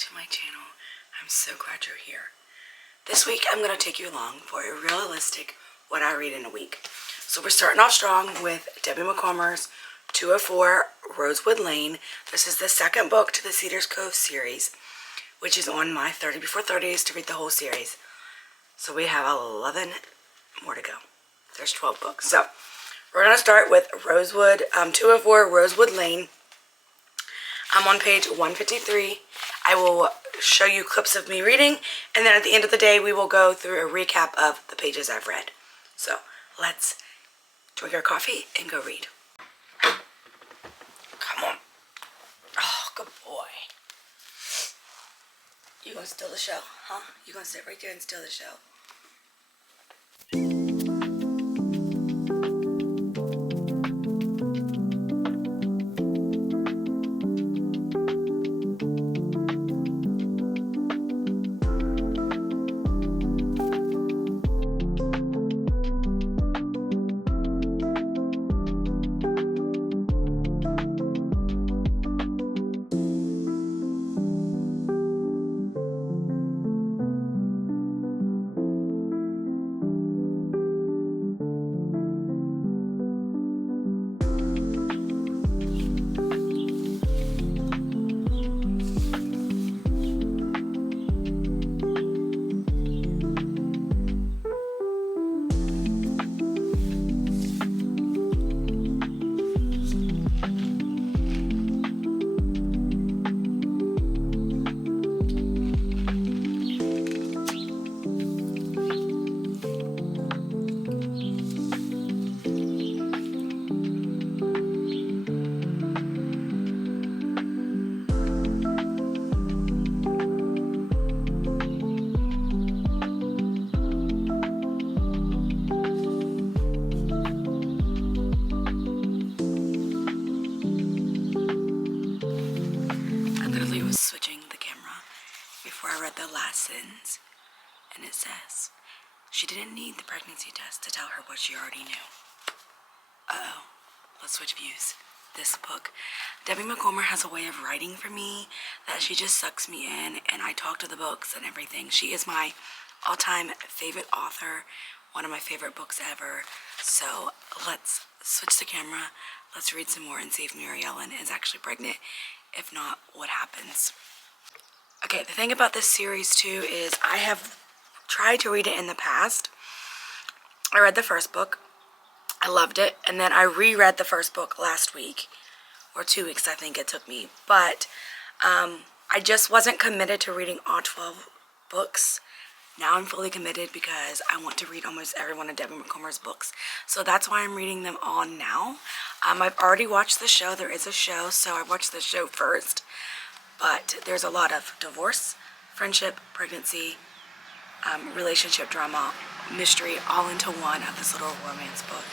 to my channel. I'm so glad you're here. This week I'm going to take you along for a realistic what I read in a week. So we're starting off strong with Debbie McCormer's 204 Rosewood Lane. This is the second book to the Cedars Cove series, which is on my 30 before 30s to read the whole series. So we have 11 more to go. There's 12 books. So we're going to start with 204 Rosewood Lane. I'm on page 153. I will show you clips of me reading, and then at the end of the day, we will go through a recap of the pages I've read. So let's drink our coffee and go read. Come on. Oh, good boy. You gonna steal the show, huh? You gonna sit right there and steal the show? And it says she didn't need the pregnancy test to tell her what she already knew. Uh-oh, let's switch views. This book, Debbie McCormer has a way of writing for me that she just sucks me in, and I talk to the books and everything. She is my all-time favorite author, one of my favorite books ever. So let's switch the camera, let's read some more and see if Mary Ellen is actually pregnant. If not, what happens? Okay, the thing about this series too is I have tried to read it in the past. I read the first book. I loved it. And then I reread the first book last week. Or 2 weeks, I think it took me. But I just wasn't committed to reading all 12 books. Now I'm fully committed because I want to read almost every one of Debbie McCormer's books. So that's why I'm reading them all now. I've already watched the show. There is a show, so I watched the show first. But there's a lot of divorce, friendship, pregnancy, relationship drama, mystery, all into one of this little romance book.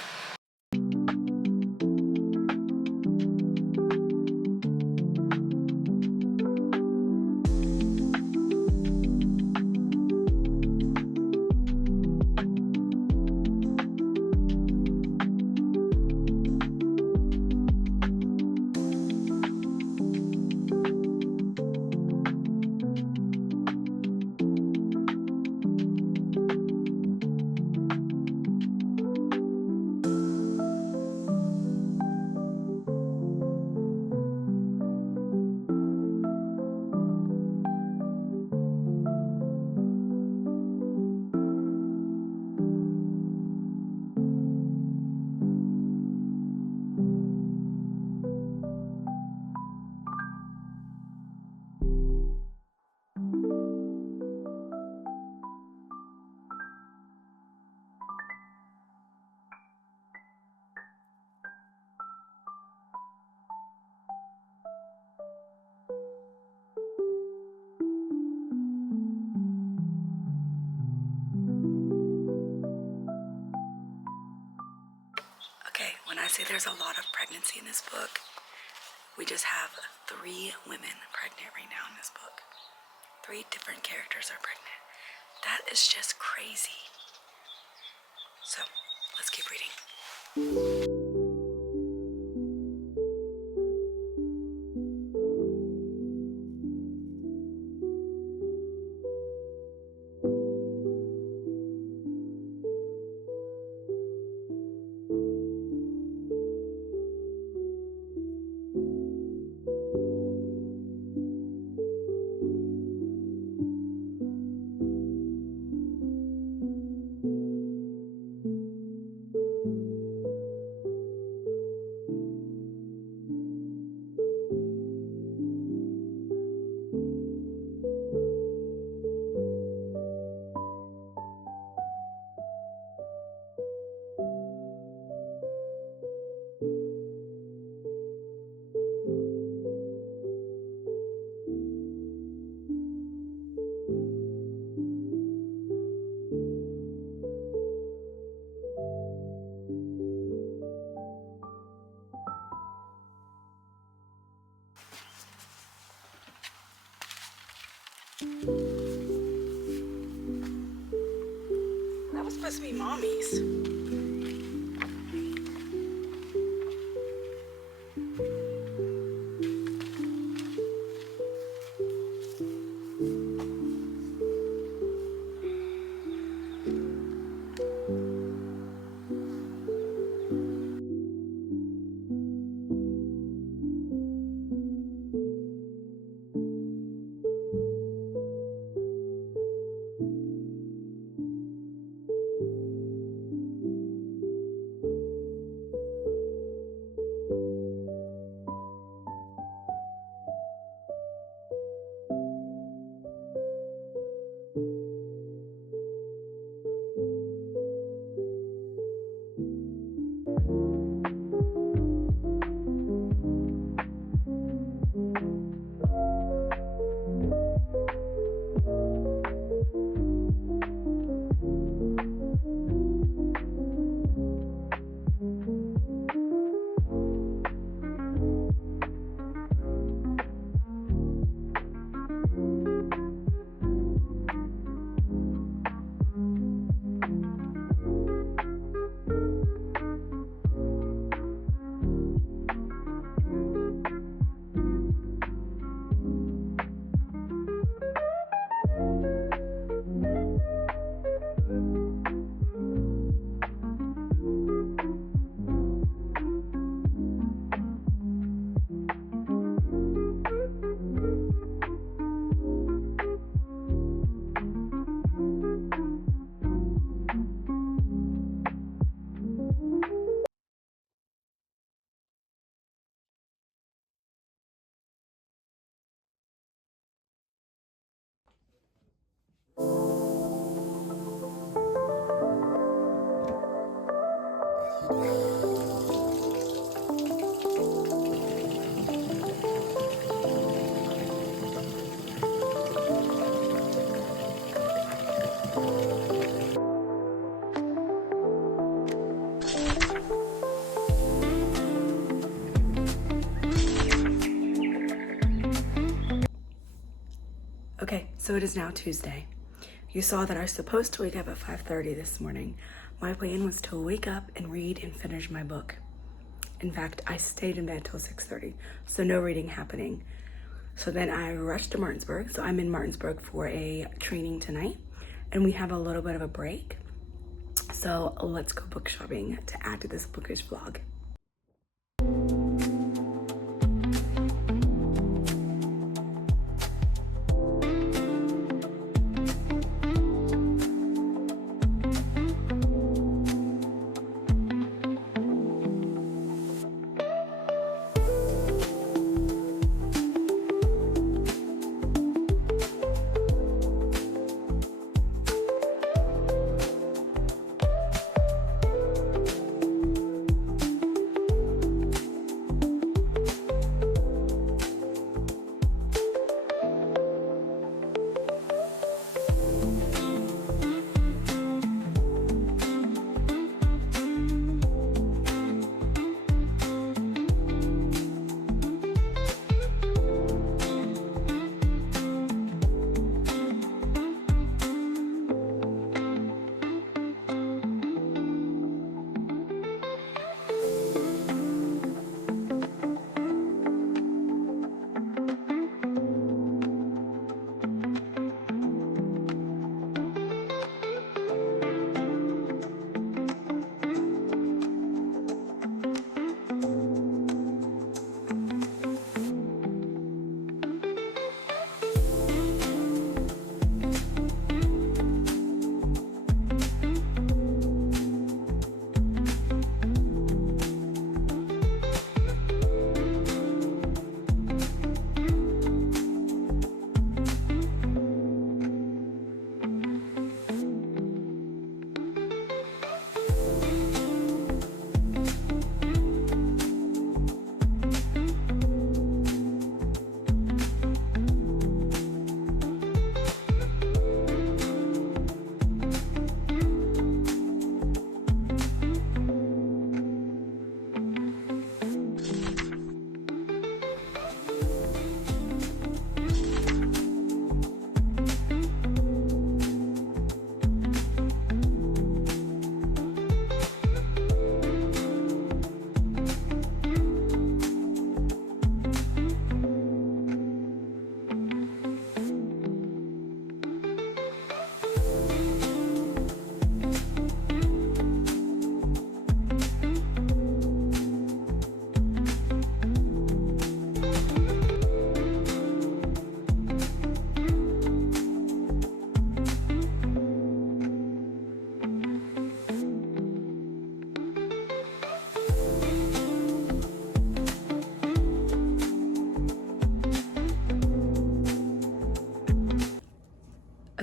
When I say there's a lot of pregnancy in this book, we just have 3 women pregnant right now in this book. 3 different characters are pregnant. That is just crazy. So, let's keep reading. must be Mommy's. Okay, so it is now Tuesday. You saw that I was supposed to wake up at 5:30 this morning. My plan was to wake up and read and finish my book. In fact, I stayed in bed till 6:30, so no reading happening. So then I rushed to Martinsburg. So I'm in Martinsburg for a training tonight, and we have a little bit of a break. So let's go book shopping to add to this bookish vlog.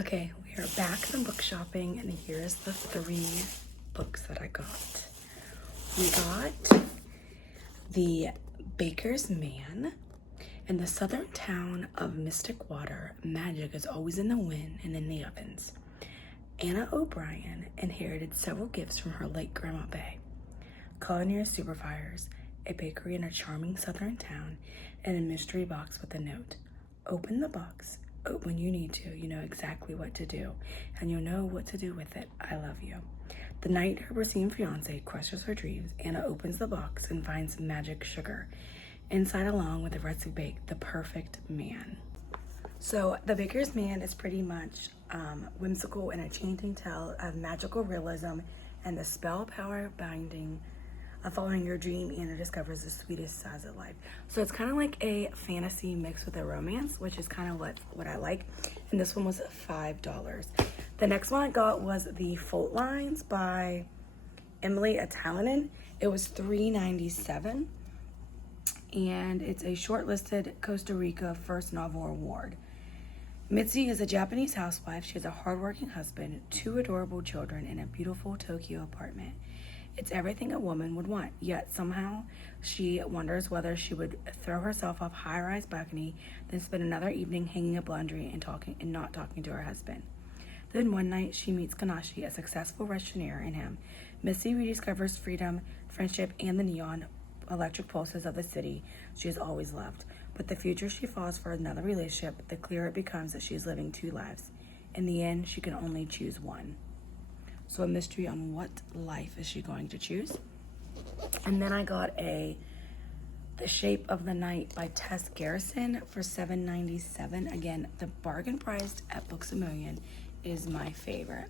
Okay, we are back from book shopping, and here's the 3 books that I got. We got The Baker's Man. In the southern town of Mystic Water, magic is always in the wind and in the ovens. Anna O'Brien inherited several gifts from her late Grandma Bay. Culinary superfires, a bakery in a charming southern town, and a mystery box with a note. Open the box. When you need to, you know exactly what to do, and you'll know what to do with it. I love you. The night her presumed fiance crushes her dreams, Anna opens the box and finds magic sugar. Inside, along with the recipe bake, the perfect man. So, The Baker's Man is pretty much whimsical and enchanting tale of magical realism and the spell power binding of following your dream. Anna discovers the sweetest sides of life. So it's kind of like a fantasy mixed with a romance, which is kind of what I like. And this one was $5. The next one I got was The Fault Lines by Emily Atalanen. It was $3.97. And it's a shortlisted Costa Rica First Novel Award. Mitzi is a Japanese housewife. She has a hardworking husband, 2 adorable children, and a beautiful Tokyo apartment. It's everything a woman would want, yet somehow she wonders whether she would throw herself off high-rise balcony, then spend another evening hanging up laundry and not talking to her husband. Then one night she meets Kanashi, a successful restaurateur, in him. Missy rediscovers freedom, friendship, and the neon electric pulses of the city she has always loved. But the future she falls for another relationship, the clearer it becomes that she is living 2 lives. In the end, she can only choose one. So a mystery on what life is she going to choose. And then I got The Shape of the Night by Tess Garrison for $7.97. Again, the bargain priced at Books A Million is my favorite.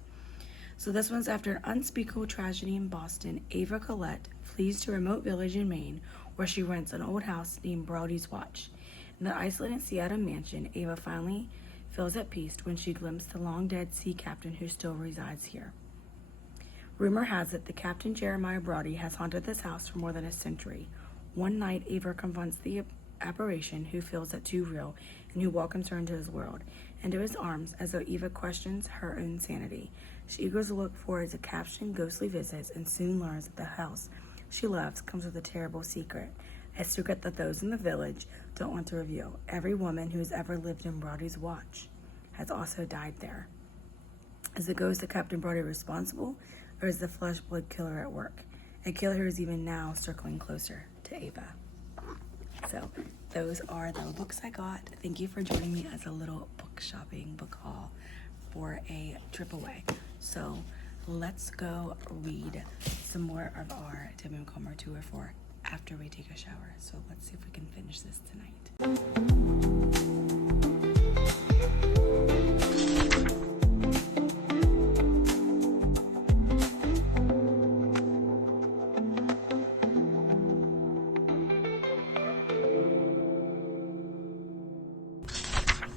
So this one's after an unspeakable tragedy in Boston, Ava Collette flees to a remote village in Maine where she rents an old house named Brody's Watch. In the isolated Seattle mansion, Ava finally feels at peace when she glimpses the long-dead sea captain who still resides here. Rumor has it the Captain Jeremiah Brody has haunted this house for more than a century. One night, Ava confronts the apparition who feels it too real and who welcomes her into his world, into his arms, as though Eva questions her own sanity. She eagerly looks forward to capturing ghostly visits and soon learns that the house she loves comes with a terrible secret, a secret that those in the village don't want to reveal. Every woman who has ever lived in Brody's Watch has also died there. Is the ghost of Captain Brody responsible, or is the flesh blood killer at work? A killer who is even now circling closer to Ava. So those are the books I got. Thank you for joining me as a little book shopping book haul for a trip away. So let's go read some more of our Debbie McComber tour for after we take a shower. So let's see if we can finish this tonight.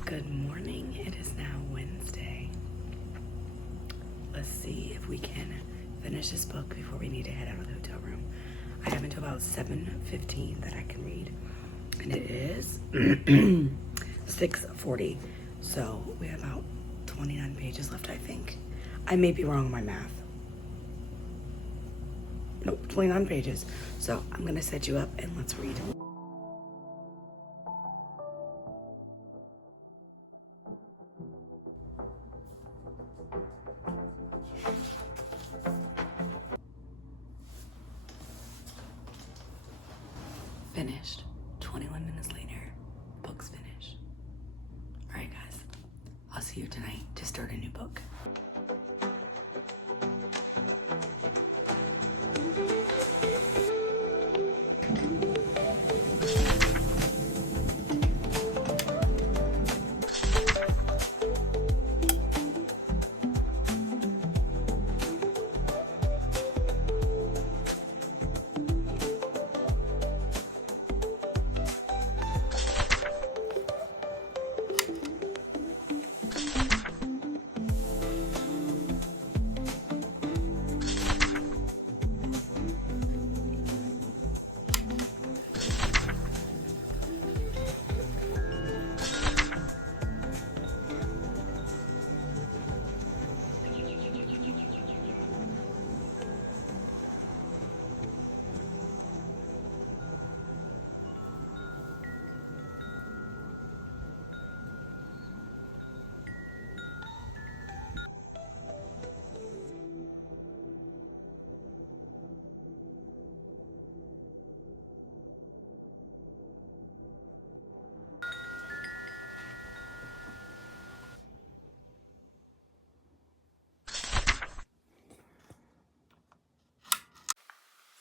Good morning. It is now Wednesday. Let's see if we can finish this book before we need to head out of the hotel room. I have until about 7:15 that I can read, and it is 6:40. So we have about 29 pages left, I think. I may be wrong on my math. Nope, 29 pages. So I'm gonna set you up and let's read. Finished. 21 minutes later, book's finished. All right, guys. I'll see you tonight to start a new book.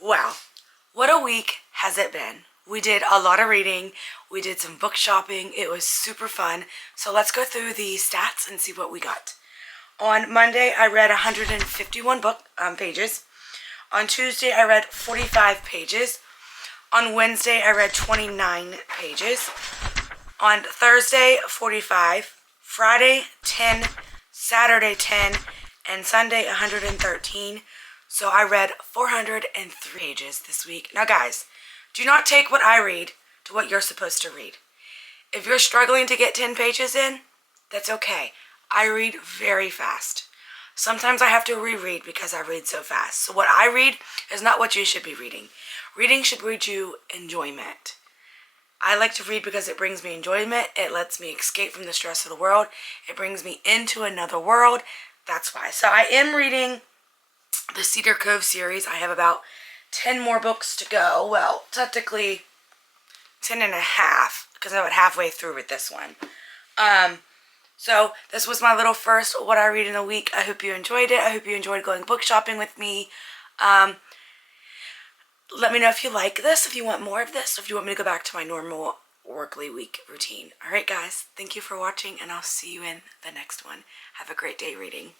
Wow, what a week has it been. We did a lot of reading. We did some book shopping. It was super fun. So let's go through the stats and see what we got. On Monday, I read 151 pages. On Tuesday, I read 45 pages. On Wednesday, I read 29 pages. On Thursday, 45. Friday, 10. Saturday, 10. And Sunday, 113. So I read 403 pages this week. Now guys, do not take what I read to what you're supposed to read. If you're struggling to get 10 pages in, that's okay. I read very fast. Sometimes I have to reread because I read so fast. So what I read is not what you should be reading. Reading should bring you enjoyment. I like to read because it brings me enjoyment. It lets me escape from the stress of the world. It brings me into another world. That's why. So I am reading the Cedar Cove series. I have about 10 more books to go. Well, technically 10 and a half because I'm about halfway through with this one. So this was my little first what I read in a week. I hope you enjoyed it. I hope you enjoyed going book shopping with me. Let me know if you like this, if you want more of this, or if you want me to go back to my normal workly week routine. Alright guys, thank you for watching and I'll see you in the next one. Have a great day reading.